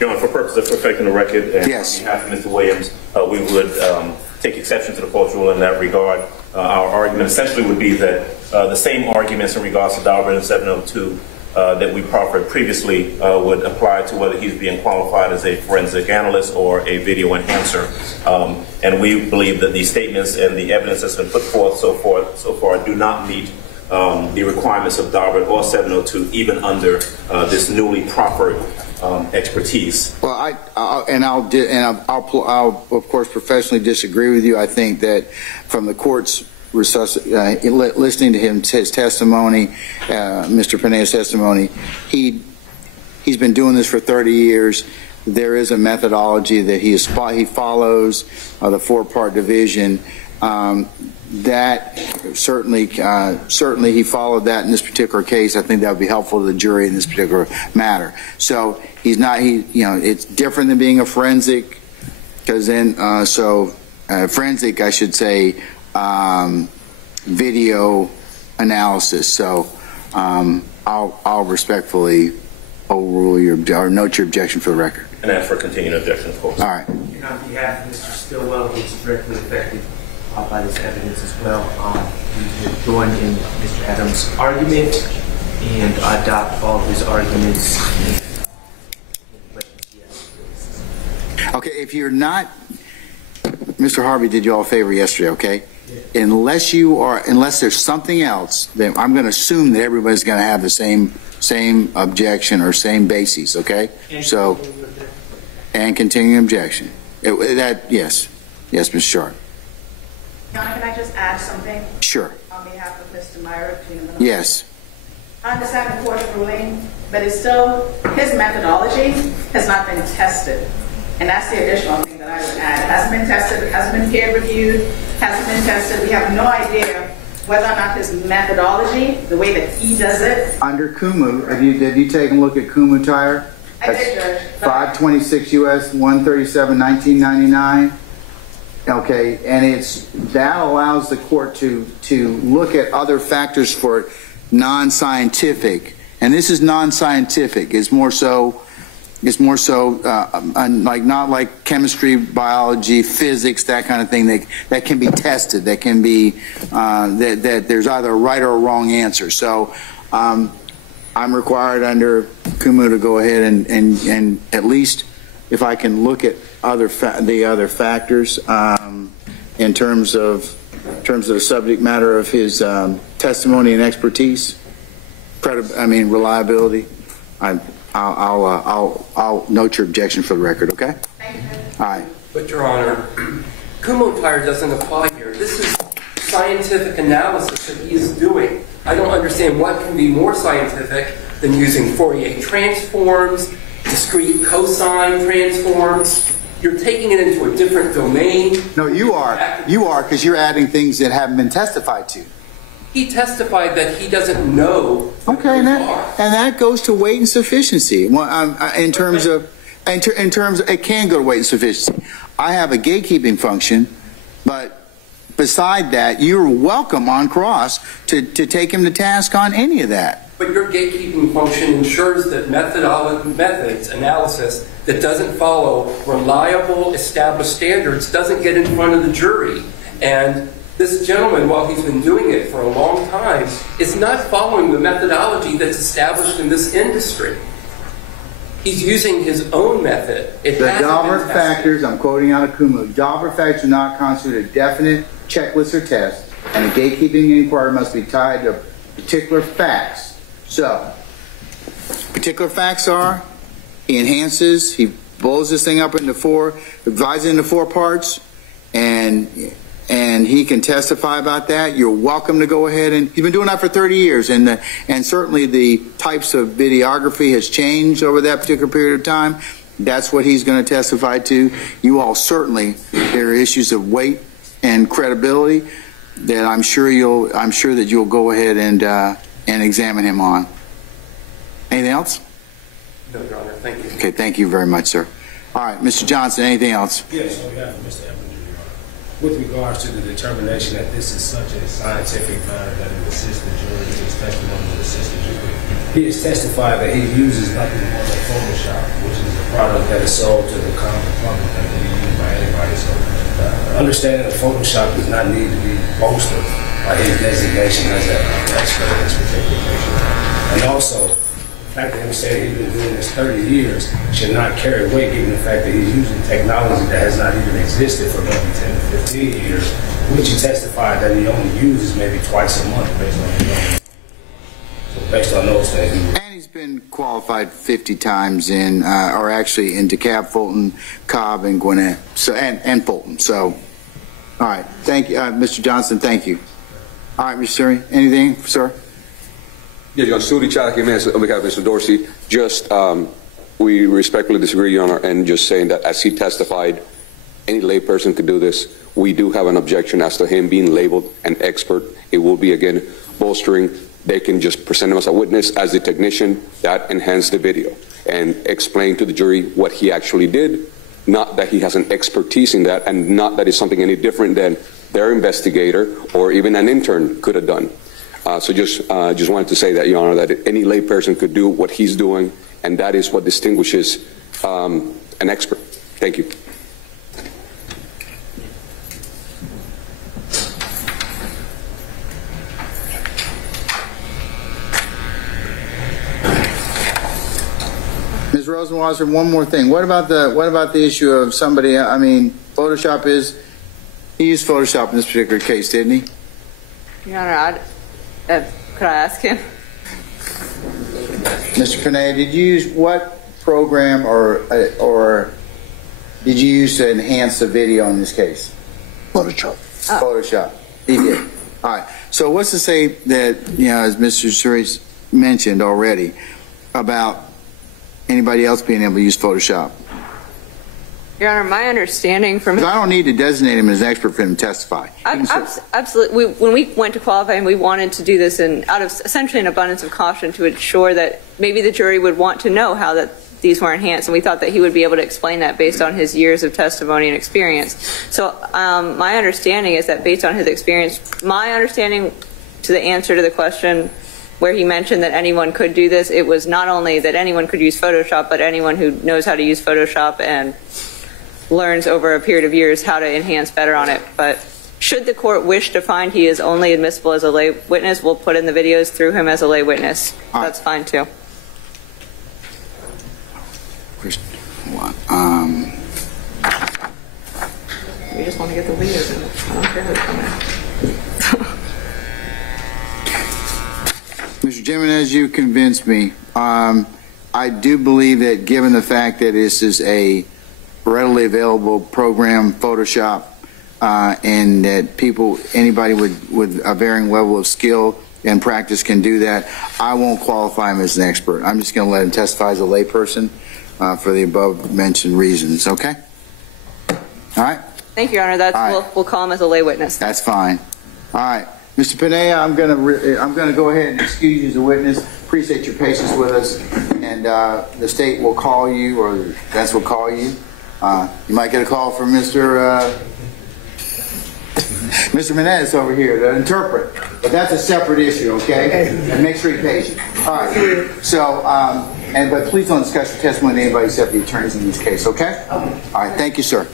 Your Honor, for purposes of perfecting the record, and Yes. on behalf of Mr. Williams, we would take exception to the court's rule in that regard. Our argument essentially would be that the same arguments in regards to Daubert and 702 that we proffered previously would apply to whether he's being qualified as a forensic analyst or a video enhancer. And we believe that these statements and the evidence that's been put forth so far do not meet the requirements of Daubert or 702, even under this newly proffered expertise. Well, I'll of course professionally disagree with you. I think that from the court's listening to his testimony, Mr. Pineda's testimony, he's been doing this for 30 years. There is a methodology that he follows, the four-part division. That certainly he followed that in this particular case. I think that would be helpful to the jury in this particular matter. So it's different than being a forensic, because then forensic, I should say, video analysis. So I'll respectfully overrule or note your objection for the record. And ask for continued objection, of course. All right. And on behalf of Mr. Stillwell, who is directly affected by this evidence as well, we will join in Mr. Adams' argument and adopt all of his arguments. Okay, if you're not, Mr. Harvey did you all a favor yesterday, okay? Yeah. Unless there's something else, then I'm going to assume that everybody's going to have the same objection or same basis, okay? And continuing objection. Yes, Ms. Sharp. Can I just add something? Sure. On behalf of Mr. Myrick. Yes. I understand the court's ruling, but it's still, his methodology has not been tested. And that's the additional thing that I would add. It hasn't been tested, it hasn't been peer reviewed, hasn't been tested. We have no idea whether or not his methodology, the way that he does it. Under Kumu, have you taken a look at Kumu Tire? I did, Judge. 526 U.S. 137, 1999. Okay, and that allows the court to look at other factors for non-scientific, and this is non-scientific. It's more so not like chemistry, biology, physics, that kind of thing that can be tested. That can be that there's either a right or a wrong answer. So I'm required under Kumu to go ahead and at least, if I can look at the other factors in terms of the subject matter of his testimony and expertise, reliability. I'll note your objection for the record. Okay. Thank you. All right. But Your Honor, Kumu Tire doesn't apply here. This is scientific analysis that he is doing. I don't understand what can be more scientific than using Fourier transforms, discrete cosine transforms. You're taking it into a different domain. No, you are, because you're adding things that haven't been testified to. He testified that he doesn't know. Okay, and that goes to weight and sufficiency. Well, in terms of, it can go to weight and sufficiency. I have a gatekeeping function, but beside that, you're welcome on cross to take him to task on any of that. But your gatekeeping function ensures that methods, analysis, that doesn't follow reliable, established standards doesn't get in front of the jury. And this gentleman, while he's been doing it for a long time, is not following the methodology that's established in this industry. He's using his own method. The Daubert factors, I'm quoting out of Kumu, Daubert factors do not constitute a definite checklist or test, and a gatekeeping inquiry must be tied to particular facts. So, particular facts are, he enhances, he blows this thing up into divides it into four parts, and he can testify about that. You're welcome to go ahead, and he's been doing that for 30 years, and certainly the types of videography has changed over that particular period of time. That's what he's going to testify to. You all certainly, there are issues of weight and credibility that I'm sure that you'll go ahead and examine him on. Anything else? No, Your Honor. Thank you. Okay, thank you very much, sir. All right, Mr. Johnson, anything else? Yes, on behalf of Mr. Edmonds, Your with regards to the determination that this is such a scientific matter that it assists the jury, his testimony will assist the jury. He has testified that he uses nothing more than Photoshop, which is a product that is sold to the common public that can be used by anybody. So understanding that Photoshop does not need to be bolstered by his designation as an expert in this particular case. And also, the fact that him saying he's been doing this 30 years should not carry weight given the fact that he's using technology that has not even existed for maybe 10 to 15 years, which he testified that he only uses maybe twice a month based on his own. So based on those things. And he's been qualified 50 times in, or actually in DeKalb, Fulton, Cobb, and Gwinnett, so, and Fulton. So, all right. Thank you, Mr. Johnson, thank you. All right, Mr. Suri, anything, sir? Yeah, John, Suri Chaka, on behalf of Mr. Dorsey, just we respectfully disagree, Your Honor, and just saying that as he testified, any layperson could do this. We do have an objection as to him being labeled an expert. It will be, again, bolstering. They can just present him as a witness, as the technician, that enhance the video, and explain to the jury what he actually did, not that he has an expertise in that, and not that it's something any different than their investigator or even an intern could have done. So just wanted to say that, Your Honor, that any layperson could do what he's doing, and that is what distinguishes an expert. Thank you. Ms. Rosenwasser, one more thing. What about the issue of somebody? I mean, Photoshop he used Photoshop in this particular case, didn't he? Your Honor, could I ask him? Mr. Pineda, did you use what program or did you use to enhance the video in this case? Photoshop. Photoshop. He did. All right. So what's to say that, as Mr. Suri mentioned already, about anybody else being able to use Photoshop? Your Honor, my understanding from... I don't need to designate him as an expert for him to testify. Absolutely. When we went to qualify, we wanted to do this out of essentially an abundance of caution to ensure that maybe the jury would want to know how that these were enhanced, and we thought that he would be able to explain that based on his years of testimony and experience. So my understanding is that based on his experience, my understanding to the answer to the question where he mentioned that anyone could do this, it was not only that anyone could use Photoshop, but anyone who knows how to use Photoshop and learns over a period of years how to enhance better on it. But should the court wish to find he is only admissible as a lay witness, we'll put in the videos through him as a lay witness. That's fine too. We just want to get the videos in. I don't care who come in. Mr. Jimenez, you convinced me. I do believe that given the fact that this is a readily available program, Photoshop, and that anybody with a varying level of skill and practice can do that, I won't qualify him as an expert. I'm just going to let him testify as a layperson for the above mentioned reasons. Okay? All right? Thank you, Your Honor. Right. We'll call him as a lay witness. That's fine. All right. Mr. Pineda, I'm going to go ahead and excuse you as a witness. Appreciate your patience with us. And the state will call you, or the defense will call you. You might get a call from Mr. Menendez over here to interpret. But that's a separate issue, okay? And make sure you're patient. All right. So, but please don't discuss your testimony with anybody except the attorneys in this case, okay? All right. Thank you, sir.